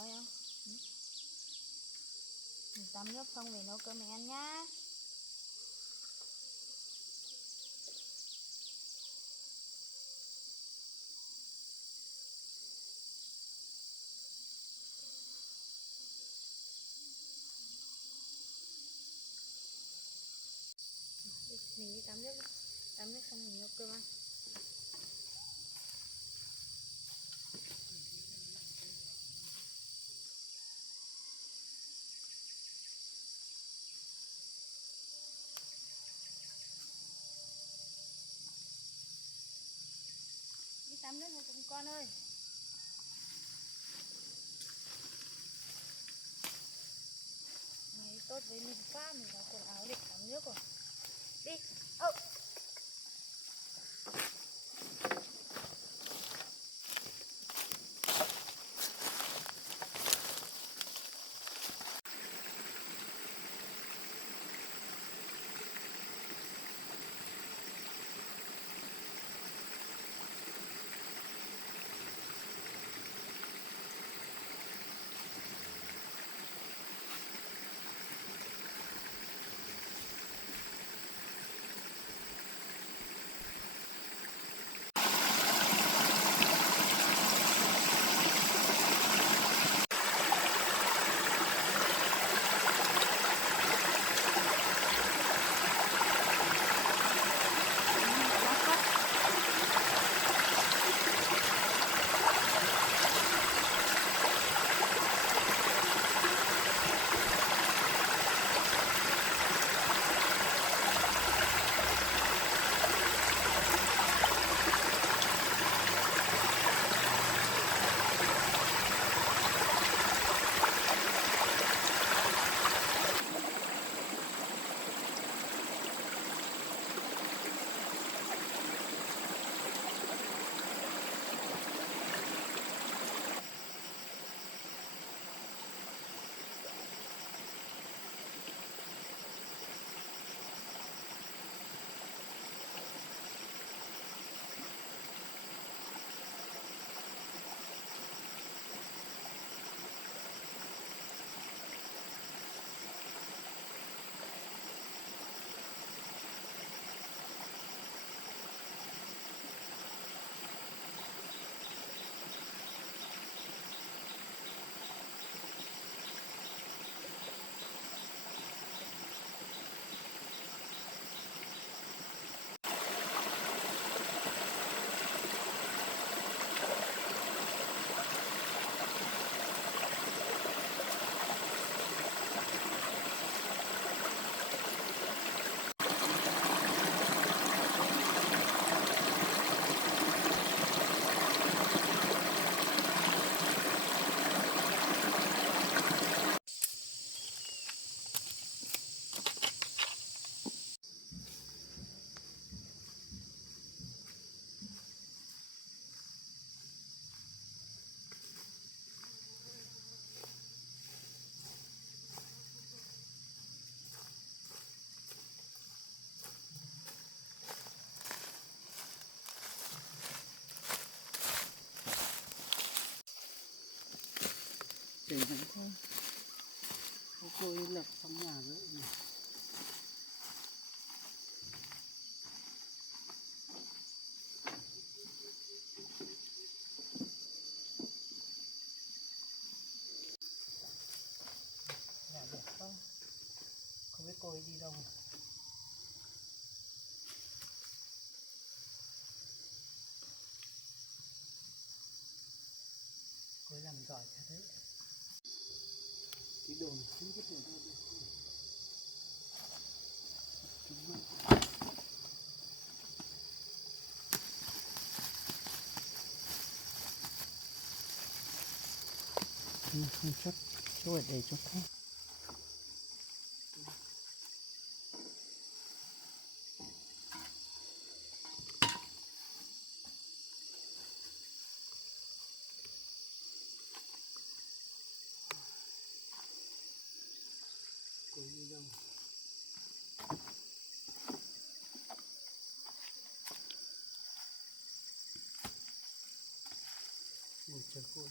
đói không? Mình tắm nước xong về nấu cơm mình ăn nhá. Mình đi tắm nước xong mình nấu cơm ăn. Đi tắm nước một cùng con ơi. Ngày tốt với mình quá, mình có quần áo để tắm nước rồi. Đi. Để vẫn thôi. Cô ấy lập trong nhà nữa nhỉ. Nhà đẹp quá. Không biết cô ấy đi đâu. Cô ấy làm giỏi thật đấy. Cái đồn không biết ở đâu được. Không chắc chỗ ở để chỗ khác. Cô đi đâu? Ngồi chờ cô.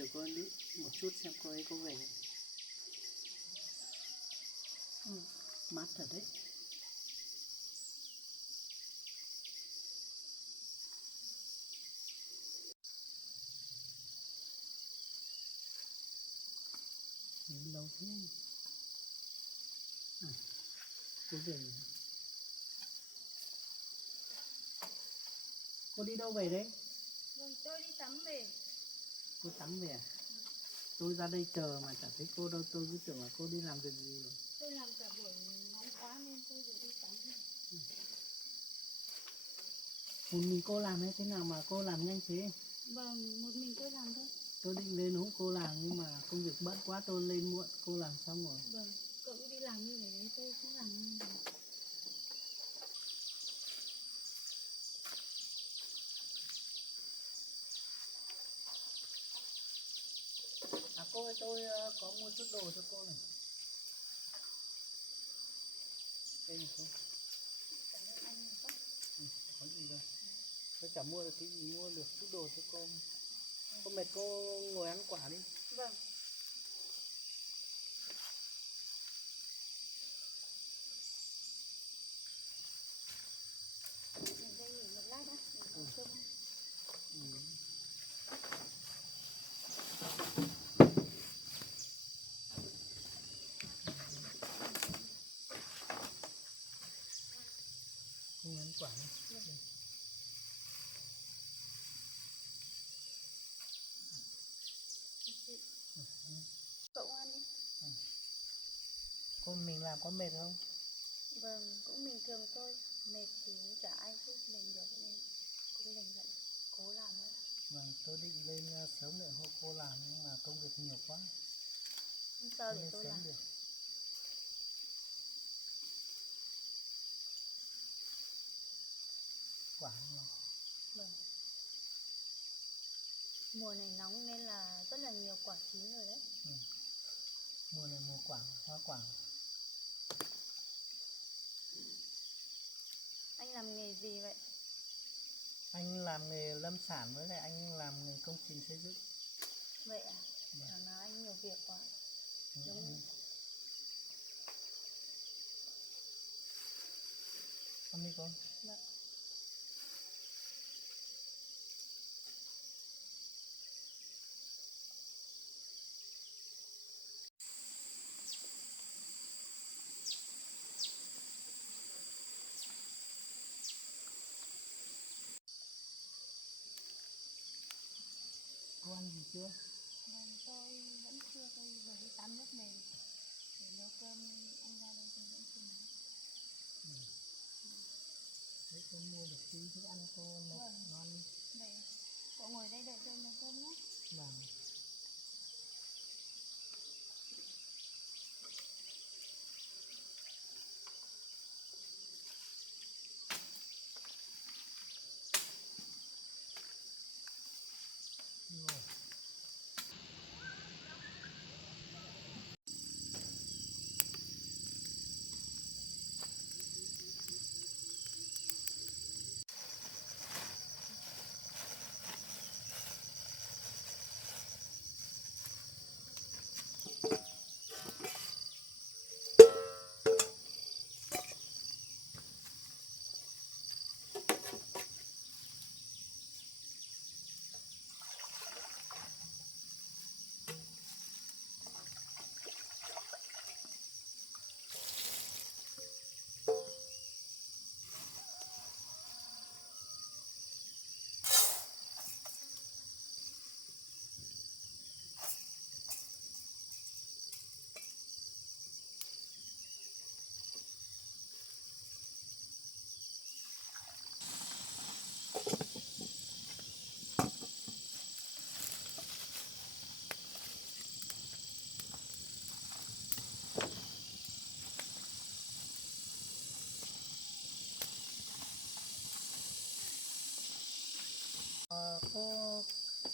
chờ cô đi một chút xem cô ấy có về. Mát thật đấy. Lâu thế. Cô về. Cô đi đâu về đấy? Vâng, tôi đi tắm về. Cô tắm về à? Tôi ra đây chờ mà chả thấy cô đâu, tôi cứ tưởng là cô đi làm việc gì rồi. Tôi làm cả buổi nóng quá nên tôi phải đi tắm rồi. Một mình cô làm hay thế nào mà cô làm nhanh thế? Vâng, một mình tôi làm thôi. Tôi định lên hú cô làm nhưng mà công việc bận quá tôi lên muộn, cô làm xong rồi. Vâng, cậu đi làm như thế đấy, tôi cũng làm như thế. À cô ơi, tôi có mua chút đồ cho cô này. Đây này cô. Cảm ơn anh nhiều quá. Có gì đâu. Tôi chả mua được cái gì, mua được chút đồ cho cô. Cô mệt cô ngồi ăn quả đi. Vâng. Mình đây nghỉ một lát đã, mình nấu cơm ăn. Không ăn quả đi. Cậu ăn đi. Cô mình làm có mệt không? Vâng, cũng bình thường thôi. Mệt thì cũng chả ai giúp mình được nên cũng đành vậy. Cố làm thôi. Vâng, tôi định lên sớm để hộ cô làm nhưng mà công việc nhiều quá. Không sao để Lên tôi sớm làm. được. Quả ngon. Vâng. Mùa này nóng nên là rất là nhiều quả chín rồi đấy. Mùa này mùa quả, hoa quả. Anh làm nghề gì vậy? Anh làm nghề lâm sản với lại anh làm nghề công trình xây dựng. Vậy à? Thằng nào anh nhiều việc quá. Đúng. Ăn đi con. Vâng. Cô ăn gì chưa? Vâng, tôi vẫn chưa, tôi vừa đi tắm nước về để nấu cơm, anh ra đây tôi vẫn chưa nấu. Đấy, tôi mua được tí thức ăn cô nấu ngon đi. Vậy cậu ngồi đây đợi tôi nấu cơm nhé. Vâng. Ngồi. Cô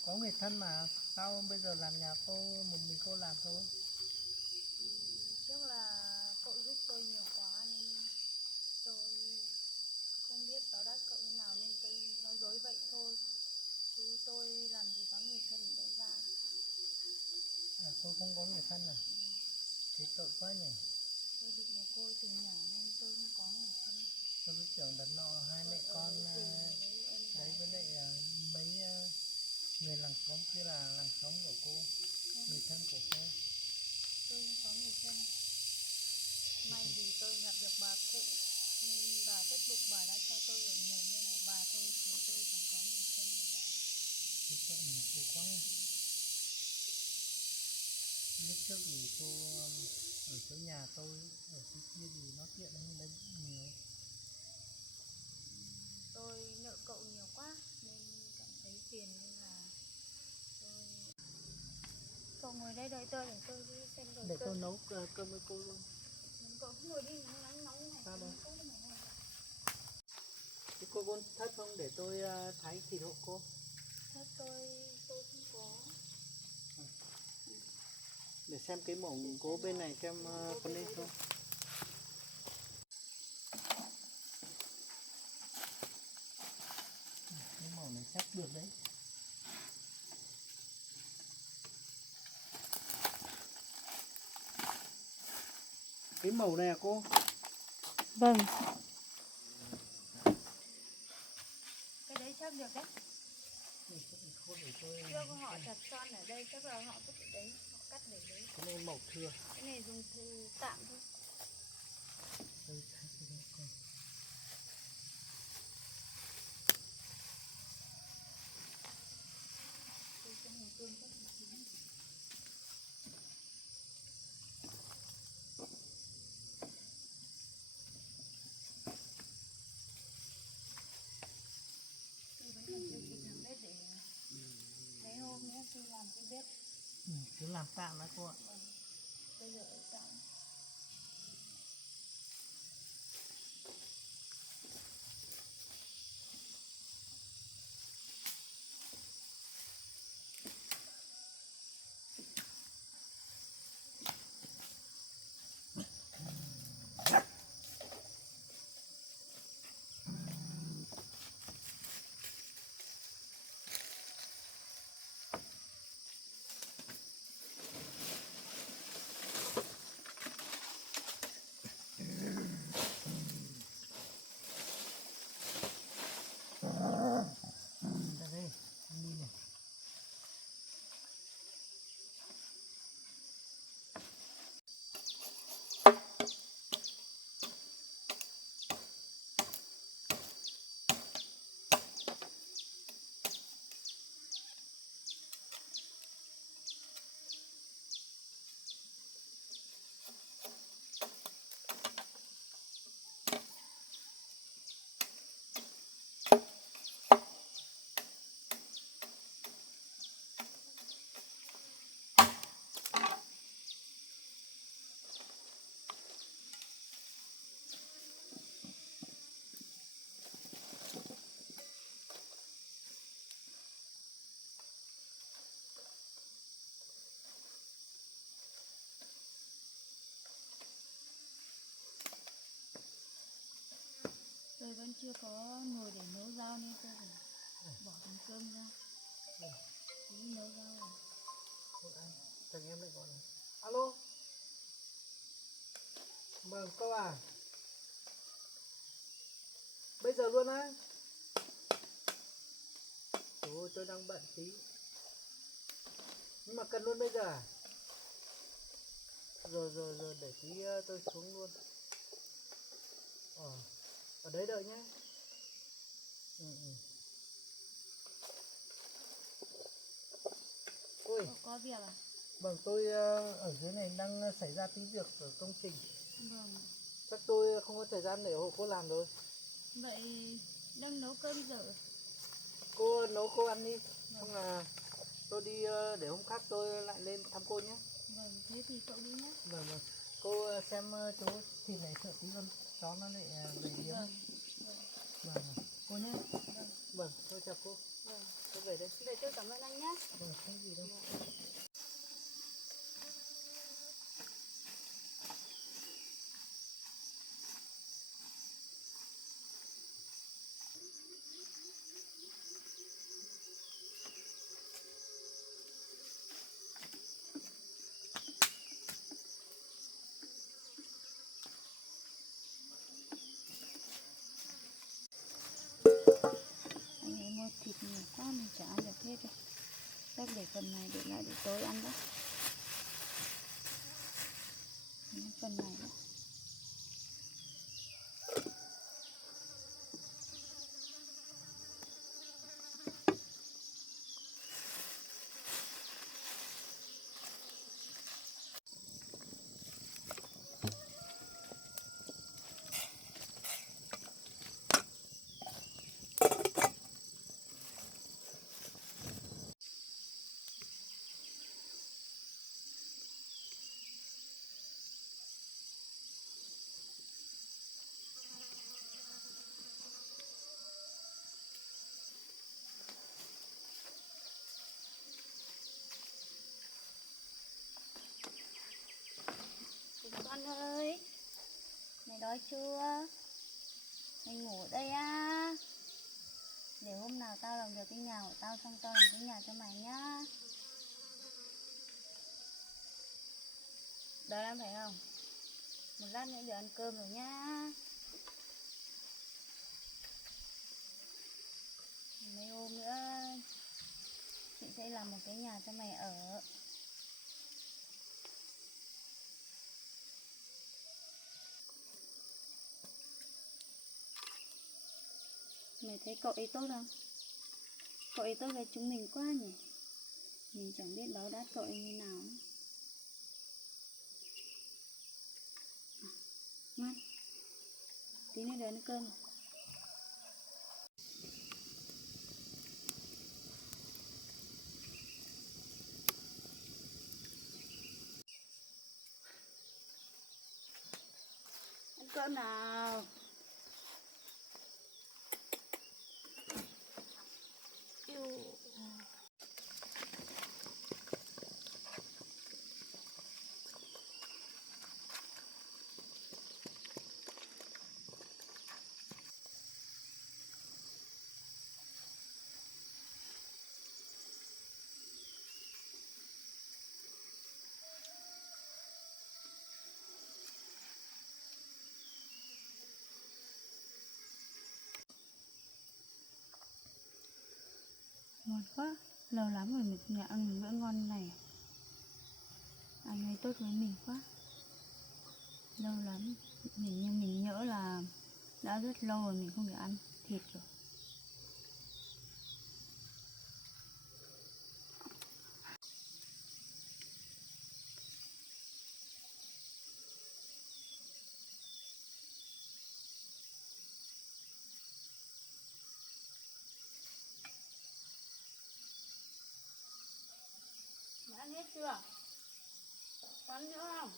có người thân mà sao bây giờ làm nhà cô một mình cô làm thôi? Trước là cậu giúp tôi nhiều quá nên tôi không biết báo đáp cậu như nào nên tôi nói dối vậy thôi. Chứ tôi làm gì có người thân ở đâu ra. Tôi không có người thân à? Thế tội quá nhỉ. Tôi bị mồ côi từ nhỏ nên tôi không có người thân. Tôi cứ tưởng đợt nọ hai mẹ Tôi con ở với em đấy gái. với lại mấy người làng xóm kia là làng xóm của cô, Không, người thân của cô. tôi không có người thân. May vì tôi gặp được bà cụ nên bà tốt bụng, bà đã cho tôi ở nhờ với mẹ bà thôi, chứ tôi chẳng có người thân đâu. Tôi sợ mình cô quá. Lúc trước thì cô ở chỗ nhà tôi ở phía kia thì nó tiện hơn đấy nhiều. Tôi nợ cậu nhiều quá nên cảm thấy phiền nên là tôi... Cậu ngồi đây đợi tôi để tôi đi xem đồ Để cơm. tôi nấu cơm với cô luôn. Cậu cứ ngồi đi, nắng nóng này. Sao đâu? Tốt mà ngồi. Thế cô có thất không để tôi thái thịt hộ cô? Thật tôi không có. Để xem cái mỏng gỗ bên này xem có nên không. Cái màu này chắc được đấy. Cái màu này à cô? Vâng. Cái đấy chắc được đấy. Chưa có họ chặt son ở đây, chắc là họ cứ để đấy, họ cắt để đấy. Cái này màu thưa. Cái này dùng tạm thôi. Tôi sẽ ngồi cơm các một tí. Tôi vẫn còn chưa kịp làm bếp để mấy hôm nữa tôi làm cái bếp. Cứ làm tạm đã cô ạ. Vâng. Bây giờ ở tạm. Ra đây, ăn đi này. Tôi vẫn chưa có nồi để nấu rau nên tôi phải bỏ phần cơm ra. Tí nấu rau rồi. Thằng em lại gọi này. Alo. Vâng cô à. Bây giờ luôn á. Ôi tôi đang bận tí. Nhưng mà cần luôn bây giờ à? Rồi để tí tôi xuống luôn. Ở đấy đợi nhé. Ôi. Có việc à? Vâng tôi ở dưới này đang xảy ra tí việc ở công trình. Vâng. Chắc tôi không có thời gian để hộ cô làm rồi. Vậy đang nấu cơm giờ. Cô nấu cô ăn đi. Vâng. Không là tôi đi để hôm khác tôi lại lên thăm cô nhé. Vâng, thế thì cậu đi nhé. Vâng. Cô xem chỗ thịt này sợ tí con chó nó lại về điếm. Vâng. Cô nhé. Vâng, tôi chào cô. Vâng. Tôi về đây. Để tôi cảm ơn anh nhé. Vâng, không gì đâu. mình chả ăn được hết rồi. Chắc để phần này để lại để tối ăn đó. Phần này đó. Con ơi, mày đói chưa? Mày ngủ ở đây á. Để hôm nào tao làm được cái nhà của tao xong tao làm cái nhà cho mày nhá. Đói lắm phải không? Một lát nữa được ăn cơm rồi nhá. Mấy hôm nữa chị sẽ làm một cái nhà cho mày ở. Mày thấy cậu ấy tốt không? Cậu ấy tốt với chúng mình quá nhỉ. Mình chẳng biết báo đáp cậu ấy như nào. Ngoan, tí nữa được ăn cơm. Ăn cơm nào. Ngon quá, lâu lắm rồi mình không ăn một bữa ngon như này. Anh ấy tốt với mình quá. Lâu lắm, mình nhớ là đã rất lâu rồi mình không được ăn thịt rồi. Mày ăn hết chưa? Có ăn nữa không?